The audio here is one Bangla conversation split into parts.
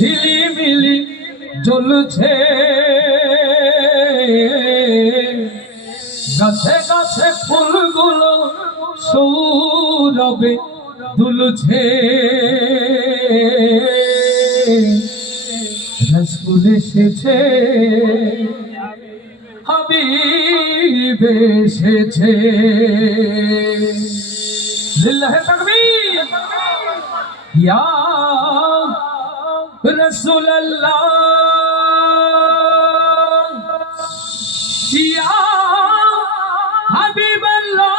ঝিলিমিলি জ্বলছে, গাছে গাছে ফুলগুলো সৌরভে দুলছে। রাসূল এসেছে, হাবিব এসেছে। লিল্লাহি তাকবীর। ইয়া রাসূলুল্লাহ, ইয়া হাবিবাল্লাহ,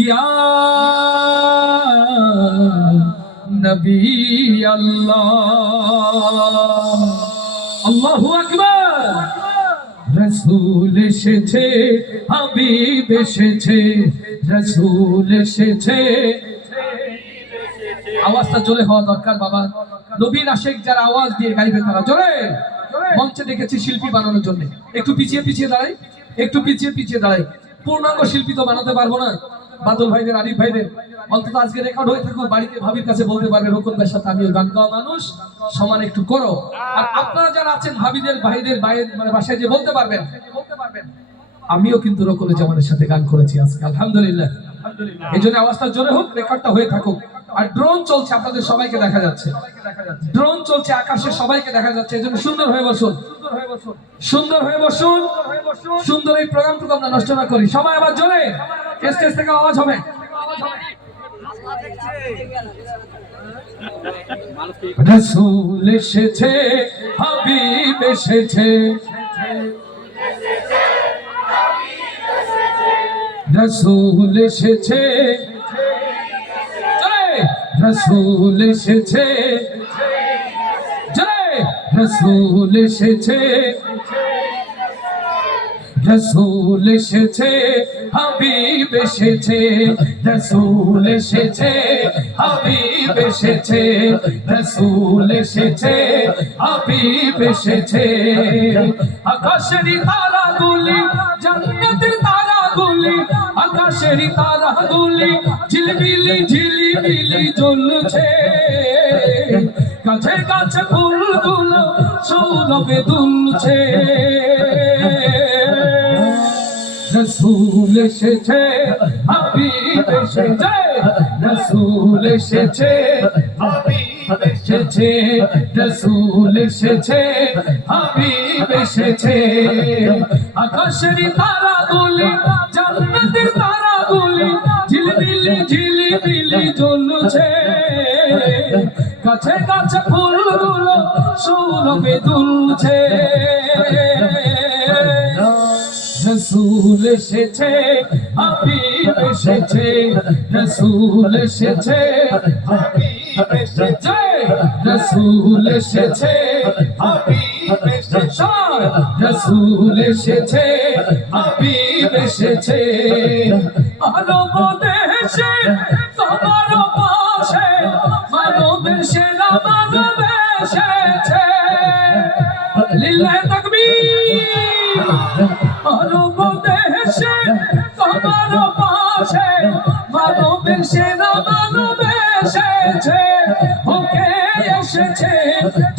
ইয়া নবী আল্লাহ। আল্লাহু আকবার। রাসূল এসেছে, হাবিব এসেছে, রাসূল এসেছে। আওয়াজটা জোরে হওয়া দরকার বাবা। নবীর আশিক যারা আওয়াজ দিয়ে গাইবে তারা জোরে। মঞ্চে দেখেছি শিল্পী বানানোর জন্য, একটু পিছিয়ে পিছিয়ে দাঁড়াই, একটু পিছিয়ে পিছিয়ে দাঁড়াই। পূর্ণাঙ্গ শিল্পী তো বানাতে পারবো না। বাদল ভাইদের, আরিফ ভাইদের অন্তত আজকে রেকর্ড হয়ে থাকুক, বাড়িতে ভাবির কাছে বলতে পারবে রকম ভাইয়ের সাথে আমিও গান গাওয়া মানুষ, সমান একটু করো। আর আপনারা যারা আছেন ভাবিদের, ভাইদের বাইরের মানে বাসায় যে বলতে পারবেন আমিও কিন্তু রকম জামানের সাথে গান করেছি আজকে, আলহামদুলিল্লাহ। এই জন্য আওয়াজটা জোরে হোক, রেকর্ডটা হয়ে থাকুক। আর ড্রোন চলছে, আপনাদের সবাইকে দেখা যাচ্ছে। ড্রোন চলছে আকাশে, সবাইকে দেখা যাচ্ছে। এই জন্য সুন্দর হয়ে বসুন, সুন্দর হয়ে বসুন, সুন্দর এই প্রোগ্রামটুকু আমরা নষ্ট না করি। সবাই আবার জোরে স্টেজ থেকে আওয়াজ হবে। রাসূল এসেছে, হাবিব এসেছে, রাসূল এসেছে, রাসূল এসেছে, রাসূল এসেছে, রাসূল এসেছে, হাবিব এসেছে, রাসূল এসেছে, হাবিব এসেছে, রাসূল এসেছে, হাবিব এসেছে। আকাশের তারাগুলি, জান্নাতের তারাগুলি, আকাশের তারাগুলি ঝিলমিলি ঝিলিমিলি জ্বলছে। গাছে গাছে ফুলগুলো সৌরভে দুলছে। রাসূল এসেছে, হাবিব এসেছে, রাসূল এসেছে, হাবিব এসেছে, রাসূল এসেছে, হাবিব এসেছে। আকাশের তারাগুলি, জান্নাতের তারাগুলি ঝিলমিলি ঝিলিমিলি জ্বলছে। গাছে গাছে ফুলগুলো সৌরভে দুলছে। রাসূল এসেছে, হাবিব এসেছে, রাসূল এসেছে, হাবিব এসেছে, রাসূল এসেছে, হাবিব এসেছে, রাসূল এসেছে, হাবিব এসেছে। মানব দেশে তোমার পাশে, মানবের সেরা মানব এসেছে। লিল্লাহি তাকবীর। মানব দেশে তোমার পাশে, মানবের সেরা মানব এসেছে। ওকে এসেছে,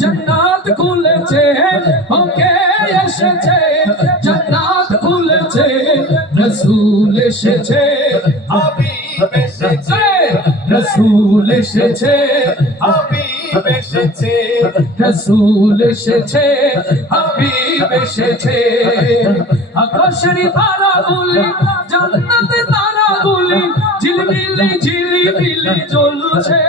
জান্নাত খুলেছে, ওকে এসেছে, জান্নাত খুলেছে। রাসূল এসেছে, হাবিব এসেছে, রাসূল এসেছে, হাবিব এসেছে, রাসূল এসেছে, হাবিব এসেছে। আকাশের তারাগুলি, জান্নাতের তারাগুলি ঝিলমিলি ঝিলিমিলি জ্বলছে।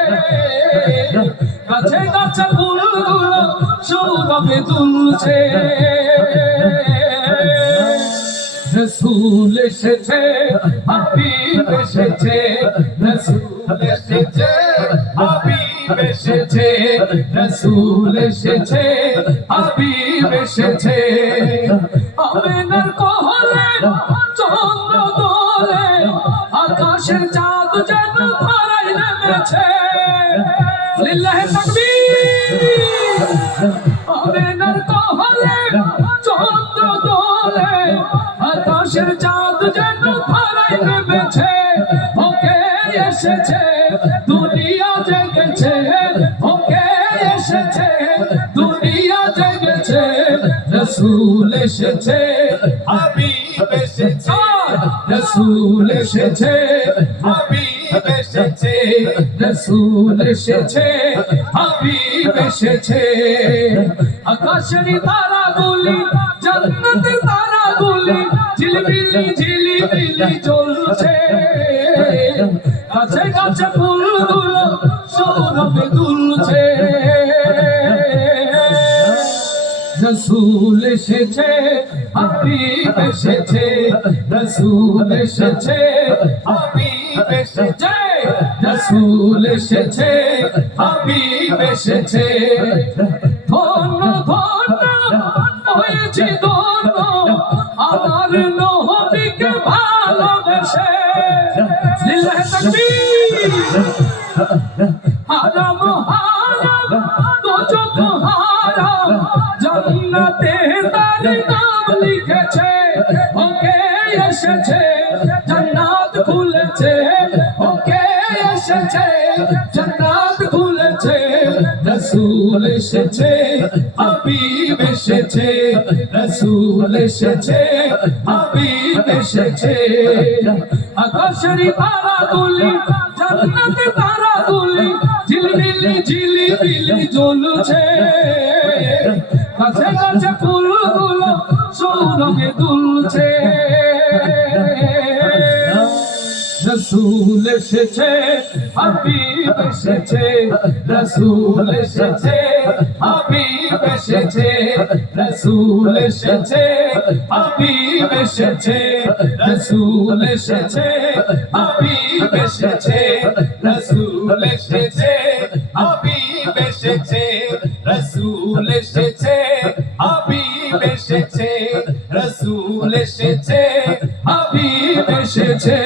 গাছে গাছে ফুলগুলো সৌরভে দুলছে। রাসূল এসেছে, হাবিব এসেছে, রাসূল এসেছে, হাবিব এসেছে, রাসূল এসেছে, হাবিব এসেছে। আমিনার কোলে চন্দ্র দোলে, আকাশের চাঁদ যেন ধরায় নেমেছে। লিল্লাহি তাকবীর। আমিনার কোলে চন্দ্র দোলে, আকাশের চাঁদ যেন ধরায় নেমেছে। ওকে এসেছে দুনিয়া জেগেছে ওকে এসেছে দুনিয়া জেগেছে রসুল এসেছে হাবিব এসেছে রসুল এসেছে হাবিব এসেছে রসুল এসেছে হাবিব এসেছে আকাশের তারাগুলি জান্নাতের তারাগুলি ঝিলমিলি ঝিলিমিলি জ্বলছে কাছে কাছে ফুলগুলো সৌরভে দুলছে রসুল এসেছে হাবিব এসেছে রসুল এসেছে হাবিব এসেছে রসুল এসেছে হাবিব এসেছে ধন্য ধন্য হয়েছি ধন্য আমার নবীকে ভালোবেসে লিল্লাহি তাকবীর হারাম হারাম দোজখ হারাম জান্নাতে তার নাম লিখেছে ওকে এসেছে জান্নাত খুলেছে ওকে এসেছে জান্নাত খুলেছে রসুল এসেছে হাবিব এসেছে রসুল এসেছে হাবিব এসেছে আকাশের তারাগুলি জান্নাতের তারাগুলি ঝিলমিলি ঝিলিমিলি জ্বলছে কাছে কাছে ফুলগুলো সৌরভে দুলছে রসুল এসেছে হাবিব এসেছে রসুল এসেছে হাবিব এসেছে রসুল এসেছে হাবিব এসেছে রসুল এসেছে হাবিব এসেছে রসুল এসেছে হাবিব এসেছে রসুল এসেছে হাবিব এসেছে রসুল এসেছে হাবিব এসেছে